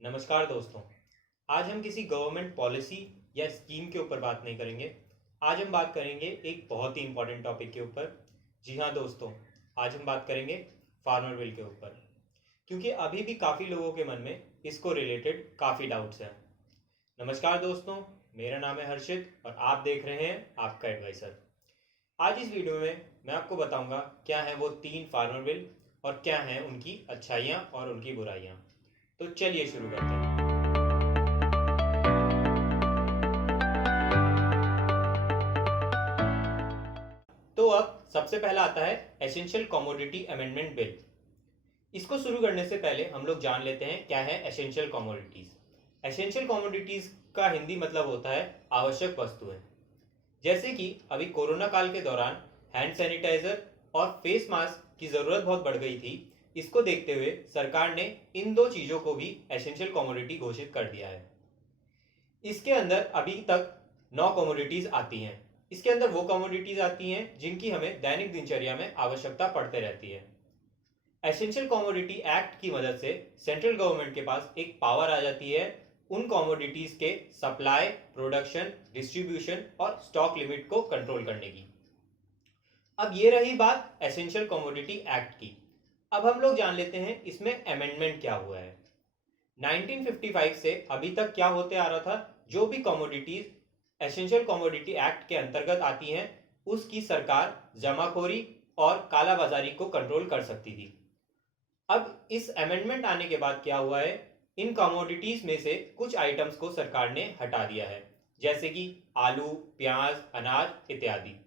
नमस्कार दोस्तों। आज हम किसी गवर्नमेंट पॉलिसी या स्कीम के ऊपर बात नहीं करेंगे। आज हम बात करेंगे एक बहुत ही इम्पोर्टेंट टॉपिक के ऊपर। जी हाँ दोस्तों, आज हम बात करेंगे फार्मर बिल के ऊपर, क्योंकि अभी भी काफ़ी लोगों के मन में इसको रिलेटेड काफ़ी डाउट्स हैं। नमस्कार दोस्तों, मेरा नाम है हर्षित और आप देख रहे हैं आपका एडवाइज़र। आज इस वीडियो में मैं आपको बताऊंगा क्या है वो 3 फार्मर बिल और क्या हैं उनकी अच्छाइयाँ और उनकी बुराइयाँ। तो चलिए शुरू करते हैं। तो अब सबसे पहला आता है एसेंशियल कमोडिटी अमेंडमेंट बिल। इसको शुरू करने से पहले हम लोग जान लेते हैं क्या है एसेंशियल कमोडिटीज। एसेंशियल कमोडिटीज का हिंदी मतलब होता है आवश्यक वस्तुएं। जैसे कि अभी कोरोना काल के दौरान हैंड सैनिटाइजर और फेस मास्क की ज़रूरत बहुत बढ़ गई थी। इसको देखते हुए सरकार ने इन दो चीज़ों को भी एसेंशियल कमोडिटी घोषित कर दिया है। इसके अंदर अभी तक 9 कमोडिटीज आती हैं। इसके अंदर वो कमोडिटीज आती हैं जिनकी हमें दैनिक दिनचर्या में आवश्यकता पड़ते रहती है। एसेंशियल कमोडिटी एक्ट की मदद से सेंट्रल गवर्नमेंट के पास एक पावर आ जाती है उन कमोडिटीज के सप्लाई, प्रोडक्शन, डिस्ट्रीब्यूशन और स्टॉक लिमिट को कंट्रोल करने की। अब ये रही बात एसेंशियल कमोडिटी एक्ट की। अब हम लोग जान लेते हैं इसमें अमेंडमेंट क्या हुआ है। 1955 से अभी तक क्या होते आ रहा था, जो भी कमोडिटीज एसेंशियल कमोडिटी एक्ट के अंतर्गत आती हैं उसकी सरकार जमाखोरी और कालाबाजारी को कंट्रोल कर सकती थी। अब इस अमेंडमेंट आने के बाद क्या हुआ है, इन कमोडिटीज में से कुछ आइटम्स को सरकार ने हटा दिया है, जैसे कि आलू, प्याज, अनाज इत्यादि।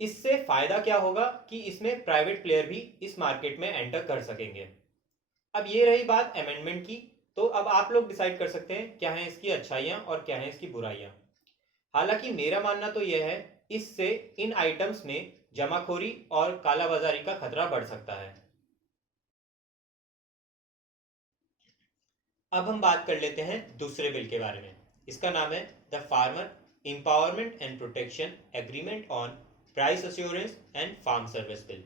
इससे फायदा क्या होगा कि इसमें प्राइवेट प्लेयर भी इस मार्केट में एंटर कर सकेंगे। अब ये रही बात अमेंडमेंट की। तो अब आप लोग डिसाइड कर सकते हैं क्या है इसकी अच्छाइयाँ और क्या है इसकी बुराइयाँ। हालांकि मेरा मानना तो यह है, इससे इन आइटम्स में जमाखोरी और कालाबाजारी का खतरा बढ़ सकता है। अब हम बात कर लेते हैं दूसरे बिल के बारे में। इसका नाम है the farmer empowerment and protection agreement on price assurance and farm service bill.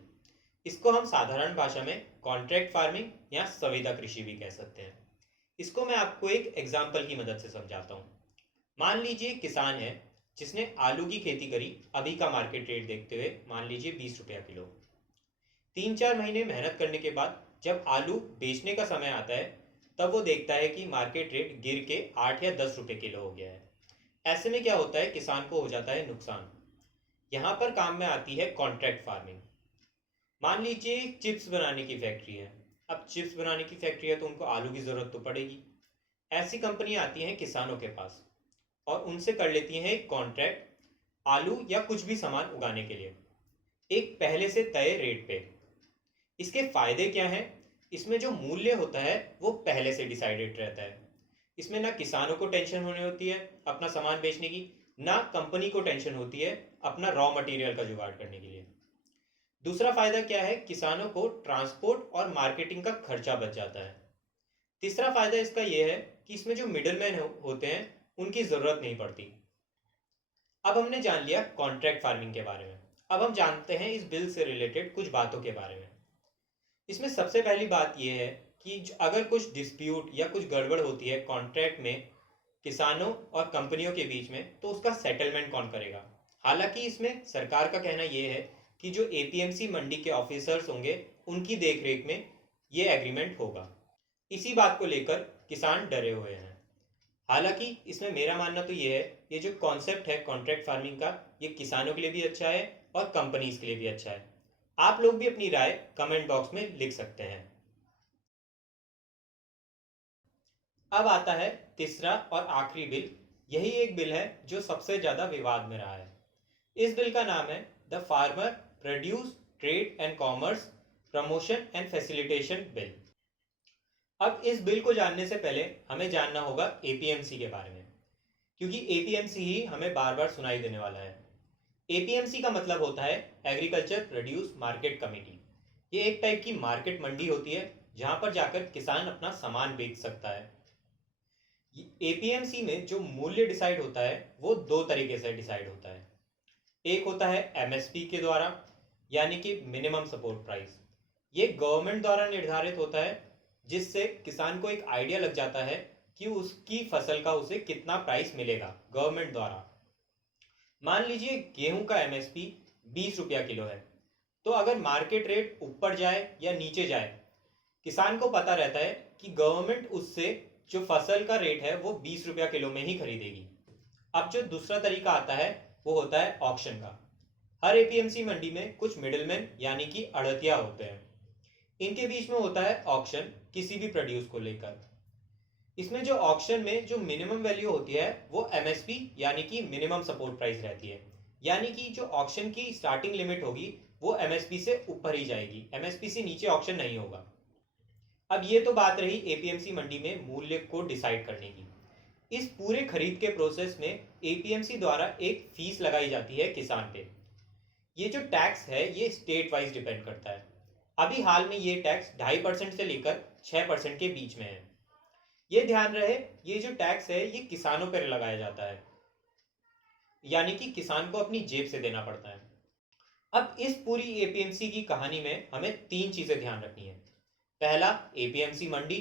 इसको हम साधारण भाषा में कॉन्ट्रैक्ट फार्मिंग या संविदा कृषि भी कह सकते हैं। इसको मैं आपको एक एग्जाम्पल की मदद से समझाता हूँ। मान लीजिए किसान है जिसने आलू की खेती करी। अभी का मार्केट रेट देखते हुए मान लीजिए 20 रुपया किलो। 3-4 महीने मेहनत करने के बाद जब आलू बेचने का समय आता है तब वो देखता है कि मार्केट रेट गिर के 8 या 10 रुपये किलो हो गया है। ऐसे में क्या होता है, किसान को हो जाता है नुकसान। यहाँ पर काम में आती है कॉन्ट्रैक्ट फार्मिंग। मान लीजिए एक चिप्स बनाने की फैक्ट्री है। अब चिप्स बनाने की फैक्ट्री है तो उनको आलू की ज़रूरत तो पड़ेगी। ऐसी कंपनियां आती हैं किसानों के पास और उनसे कर लेती हैं एक कॉन्ट्रैक्ट आलू या कुछ भी सामान उगाने के लिए, एक पहले से तय रेट पे। इसके फायदे क्या हैं, इसमें जो मूल्य होता है वो पहले से डिसाइडेड रहता है। इसमें ना किसानों को टेंशन होने होती है अपना सामान बेचने की, ना कंपनी को टेंशन होती है अपना रॉ मटेरियल का जुगाड़ करने के लिए। दूसरा फायदा क्या है, किसानों को ट्रांसपोर्ट और मार्केटिंग का खर्चा बच जाता है। तीसरा फायदा इसका यह है कि इसमें जो मिडलमैन होते हैं उनकी ज़रूरत नहीं पड़ती। अब हमने जान लिया कॉन्ट्रैक्ट फार्मिंग के बारे में। अब हम जानते हैं इस बिल से रिलेटेड कुछ बातों के बारे में। इसमें सबसे पहली बात यह है कि अगर कुछ डिस्प्यूट या कुछ गड़बड़ होती है कॉन्ट्रैक्ट में किसानों और कंपनियों के बीच में, तो उसका सेटलमेंट कौन करेगा। हालांकि इसमें सरकार का कहना यह है कि जो एपीएमसी मंडी के ऑफिसर्स होंगे उनकी देखरेख में ये एग्रीमेंट होगा। इसी बात को लेकर किसान डरे हुए हैं। हालांकि इसमें मेरा मानना तो ये है, ये जो कॉन्सेप्ट है कॉन्ट्रैक्ट फार्मिंग का, ये किसानों के लिए भी अच्छा है और कंपनीज के लिए भी अच्छा है। आप लोग भी अपनी राय कमेंट बॉक्स में लिख सकते हैं। अब आता है तीसरा और आखिरी बिल। यही एक बिल है जो सबसे ज़्यादा विवाद में रहा है। इस बिल का नाम है the farmer produce trade and commerce promotion and facilitation bill. अब इस बिल को जानने से पहले हमें जानना होगा एपीएमसी के बारे में, क्योंकि एपीएमसी ही हमें बार बार सुनाई देने वाला है। एपीएमसी का मतलब होता है एग्रीकल्चर प्रोड्यूस मार्केट कमेटी। ये एक टाइप की मार्केट मंडी होती है जहां पर जाकर किसान अपना सामान बेच सकता है। एपीएमसी में जो मूल्य डिसाइड होता है वो दो तरीके से डिसाइड होता है। एक होता है एमएसपी के द्वारा, यानी कि मिनिमम सपोर्ट प्राइस। ये गवर्नमेंट द्वारा निर्धारित होता है जिससे किसान को एक आइडिया लग जाता है कि उसकी फसल का उसे कितना प्राइस मिलेगा गवर्नमेंट द्वारा। मान लीजिए गेहूं का एमएसपी 20 रुपया किलो है, तो अगर मार्केट रेट ऊपर जाए या नीचे जाए, किसान को पता रहता है कि गवर्नमेंट उससे जो फसल का रेट है वो 20 रुपया किलो में ही खरीदेगी। अब जो दूसरा तरीका आता है वो होता है ऑक्शन का। हर एपीएमसी मंडी में कुछ मिडिलमैन यानी कि अड़तिया होते हैं। इनके बीच में होता है ऑक्शन किसी भी प्रोड्यूस को लेकर। इसमें जो ऑक्शन में जो मिनिमम वैल्यू होती है वो एमएसपी यानी कि मिनिमम सपोर्ट प्राइस रहती है, यानी कि जो ऑक्शन की स्टार्टिंग लिमिट होगी वो एमएसपी से ऊपर ही जाएगी, एमएसपी से नीचे ऑक्शन नहीं होगा। अब ये तो बात रही एपीएमसी मंडी में मूल्य को डिसाइड करने की। इस पूरे खरीद के प्रोसेस में एपीएमसी द्वारा एक फीस लगाई जाती है किसान पे। ये जो टैक्स है ये स्टेट वाइज डिपेंड करता है। अभी हाल में ये टैक्स 2.5% से लेकर 6% के बीच में है। ये ध्यान रहे, ये जो टैक्स है ये किसानों पर लगाया जाता है, यानी कि किसान को अपनी जेब से देना पड़ता है। अब इस पूरी एपीएमसी की कहानी में हमें 3 चीजें ध्यान रखनी है। पहला एपीएमसी मंडी,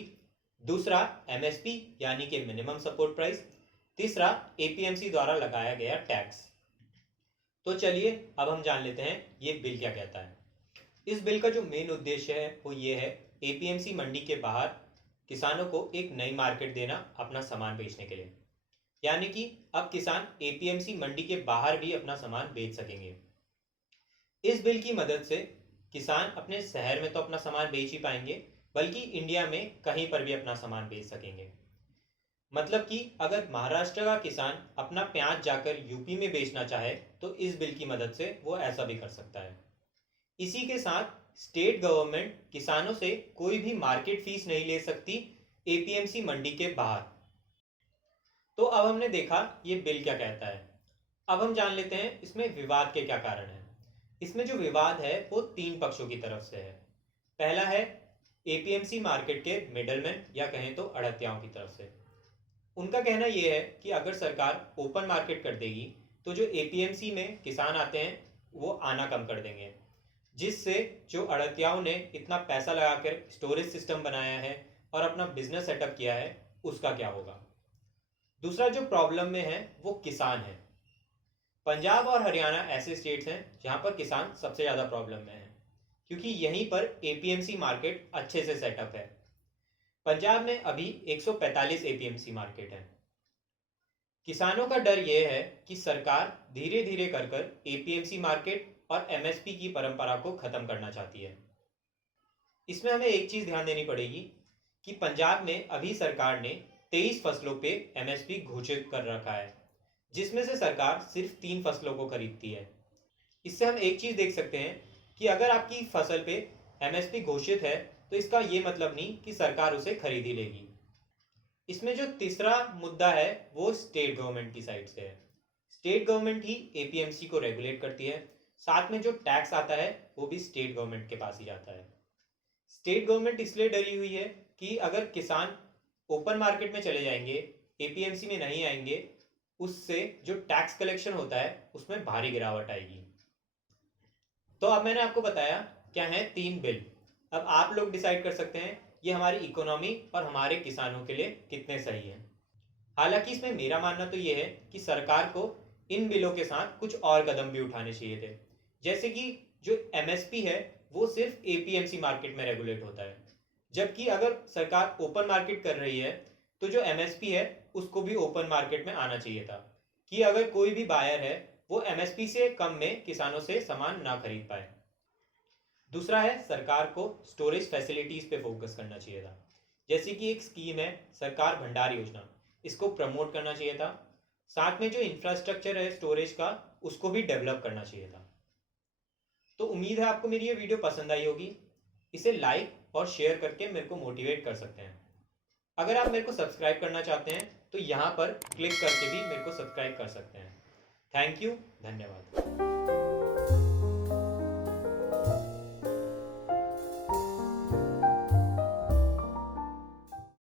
दूसरा एमएसपी यानी कि मिनिमम सपोर्ट प्राइस, तीसरा एपीएमसी द्वारा लगाया गया टैक्स। तो चलिए अब हम जान लेते हैं ये बिल क्या कहता है। इस बिल का जो मेन उद्देश्य है वो ये है एपीएमसी मंडी के बाहर किसानों को एक नई मार्केट देना अपना सामान बेचने के लिए, यानी कि अब किसान एपीएमसी मंडी के बाहर भी अपना सामान बेच सकेंगे। इस बिल की मदद से किसान अपने शहर में तो अपना सामान बेच ही पाएंगे, बल्कि इंडिया में कहीं पर भी अपना सामान बेच सकेंगे। मतलब कि अगर महाराष्ट्र का किसान अपना प्याज जाकर यूपी में बेचना चाहे तो इस बिल की मदद से वो ऐसा भी कर सकता है। इसी के साथ स्टेट गवर्नमेंट किसानों से कोई भी मार्केट फीस नहीं ले सकती एपीएमसी मंडी के बाहर। तो अब हमने देखा ये बिल क्या कहता है। अब हम जान लेते हैं इसमें विवाद के क्या कारण हैं। इसमें जो विवाद है वो 3 पक्षों की तरफ से है। पहला है एपीएमसी मार्केट के मिडलमैन या कहें तो अड़तियाओं की तरफ से। उनका कहना यह है कि अगर सरकार ओपन मार्केट कर देगी तो जो एपीएमसी में किसान आते हैं वो आना कम कर देंगे, जिससे जो अड़तियाओं ने इतना पैसा लगाकर स्टोरेज सिस्टम बनाया है और अपना बिजनेस सेटअप किया है उसका क्या होगा। दूसरा जो प्रॉब्लम में है वो किसान है। पंजाब और हरियाणा ऐसे स्टेट्स हैं जहां पर किसान सबसे ज़्यादा प्रॉब्लम में है, क्योंकि यहीं पर एपीएमसी मार्केट अच्छे से सेटअप है। पंजाब में अभी 145 एपीएमसी मार्केट है। किसानों का डर यह है कि सरकार धीरे धीरे कर एपीएमसी मार्केट और एमएसपी की परंपरा को खत्म करना चाहती है। इसमें हमें एक चीज ध्यान देनी पड़ेगी कि पंजाब में अभी सरकार ने 23 फसलों पे एमएसपी घोषित कर रखा है, जिसमें से सरकार सिर्फ 3 फसलों को खरीदती है। इससे हम एक चीज देख सकते हैं कि अगर आपकी फसल पे एमएसपी घोषित है तो इसका ये मतलब नहीं कि सरकार उसे खरीद ही लेगी। इसमें जो तीसरा मुद्दा है वो स्टेट गवर्नमेंट की साइड से है। स्टेट गवर्नमेंट ही एपीएमसी को रेगुलेट करती है। साथ में जो टैक्स आता है वो भी स्टेट गवर्नमेंट के पास ही जाता है। स्टेट गवर्नमेंट इसलिए डरी हुई है कि अगर किसान ओपन मार्केट में चले जाएंगे, एपीएमसी में नहीं आएंगे, उससे जो टैक्स कलेक्शन होता है उसमें भारी गिरावट आएगी। तो अब मैंने आपको बताया क्या है 3 बिल। अब आप लोग डिसाइड कर सकते हैं ये हमारी इकोनॉमी और हमारे किसानों के लिए कितने सही हैं। हालांकि इसमें मेरा मानना तो ये है कि सरकार को इन बिलों के साथ कुछ और कदम भी उठाने चाहिए थे। जैसे कि जो एमएसपी है वो सिर्फ एपीएमसी मार्केट में रेगुलेट होता है, जबकि अगर सरकार ओपन मार्केट कर रही है तो जो एमएसपी है उसको भी ओपन मार्केट में आना चाहिए था, कि अगर कोई भी बायर है वो एमएसपी से कम में किसानों से सामान ना खरीद पाए। दूसरा है सरकार को स्टोरेज फैसिलिटीज पे फोकस करना चाहिए था। जैसे कि एक स्कीम है सरकार भंडार योजना, इसको प्रमोट करना चाहिए था। साथ में जो इंफ्रास्ट्रक्चर है स्टोरेज का उसको भी डेवलप करना चाहिए था। तो उम्मीद है आपको मेरी ये वीडियो पसंद आई होगी। इसे लाइक और शेयर करके मेरे को मोटिवेट कर सकते हैं। अगर आप मेरे को सब्सक्राइब करना चाहते हैं तो यहाँ पर क्लिक करके भी मेरे को सब्सक्राइब कर सकते हैं। थैंक यू, धन्यवाद।